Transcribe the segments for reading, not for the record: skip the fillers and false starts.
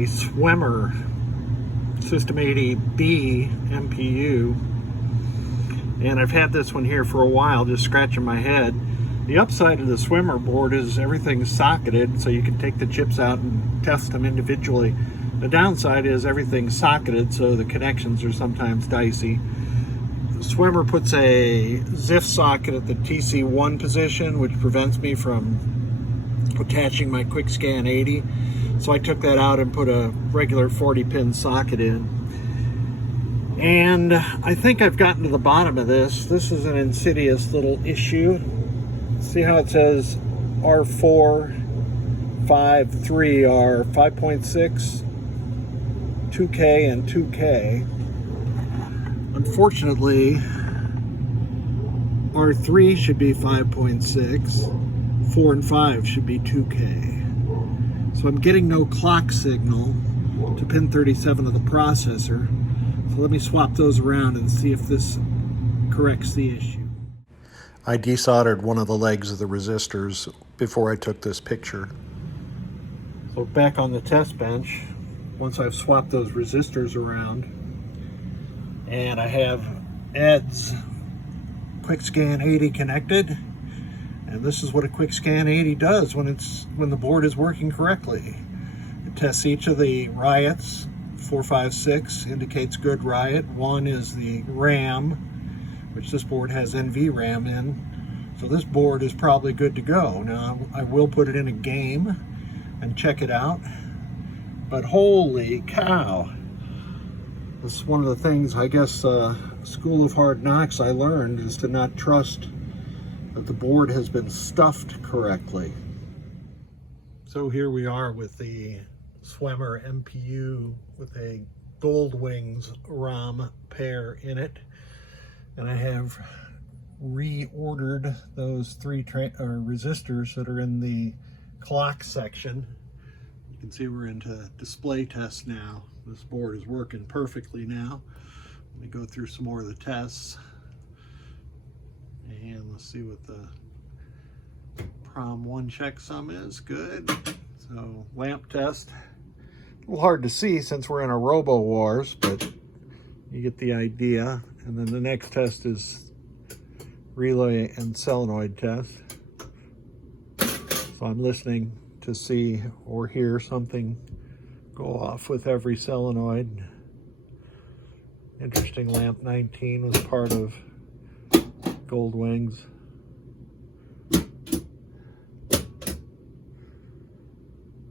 a Swemmer System 80B MPU, and I've had this one here for a while, just scratching my head. The upside of the Swemmer board is everything's socketed, so you can take the chips out and test them individually. The downside is everything's socketed, so the connections are sometimes dicey. The Swemmer puts a ZIF socket at the TC1 position, which prevents me from attaching my quick scan 80. So I took that out and put a regular 40-pin socket in. And I think I've gotten to the bottom of this. This is an insidious little issue. See how it says R4, 5, 3R, 5.6, 2K, and 2K. Unfortunately, R3 should be 5.6, 4 and 5 should be 2K. So I'm getting no clock signal to pin 37 of the processor. So let me swap those around and see if this corrects the issue. I desoldered one of the legs of the resistors before I took this picture. So back on the test bench, once I've swapped those resistors around, and I have Ed's quick scan 80 connected. And this is what a quick scan 80 does when the board is working correctly. It tests each of the riots. 4, 5, 6 indicates good riot. 1 is the RAM, which this board has NV RAM in. So this board is probably good to go. Now I will put it in a game and check it out. But holy cow. This is one of the things, I guess, School of Hard Knocks I learned, is to not trust that the board has been stuffed correctly. So here we are with the Swemmer MPU with a Gold Wings ROM pair in it. And I have reordered those 3 resistors that are in the clock section. You can see we're into display tests now. This board is working perfectly now. Let me go through some more of the tests. And let's see what the prom 1 checksum is. Good. So lamp test. A little hard to see since we're in a Robo Wars, but you get the idea. And then the next test is relay and solenoid test. So I'm listening to see or hear something go off with every solenoid. Interesting, lamp 19 was part of Gold Wings.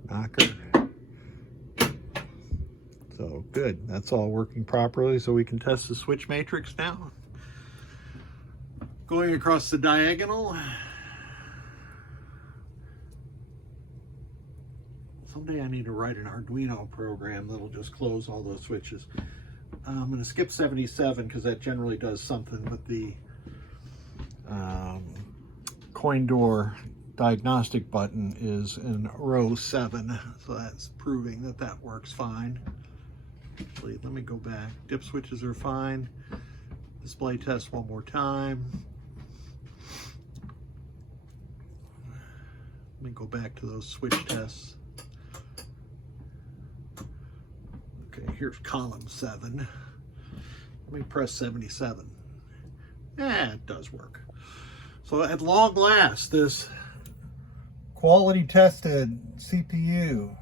Knocker. So good, that's all working properly, so we can test the switch matrix now. Going across the diagonal. Someday I need to write an Arduino program that'll just close all those switches. I'm going to skip 77 because that generally does something, but the coin door diagnostic button is in row 7, so that's proving that that works fine. Actually, let me go back. Dip switches are fine. Display test one more time. Let me go back to those switch tests. Okay, here's column 7. Let me press 77. Yeah, it does work. So at long last, this quality tested CPU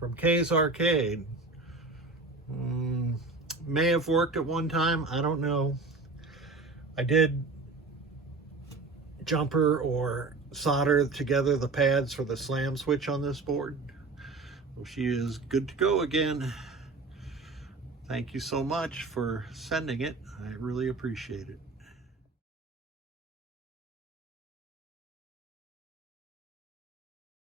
from K's Arcade may have worked at one time, I don't know. I did jumper or solder together the pads for the slam switch on this board. So she is good to go again. Thank you so much for sending it. I really appreciate it.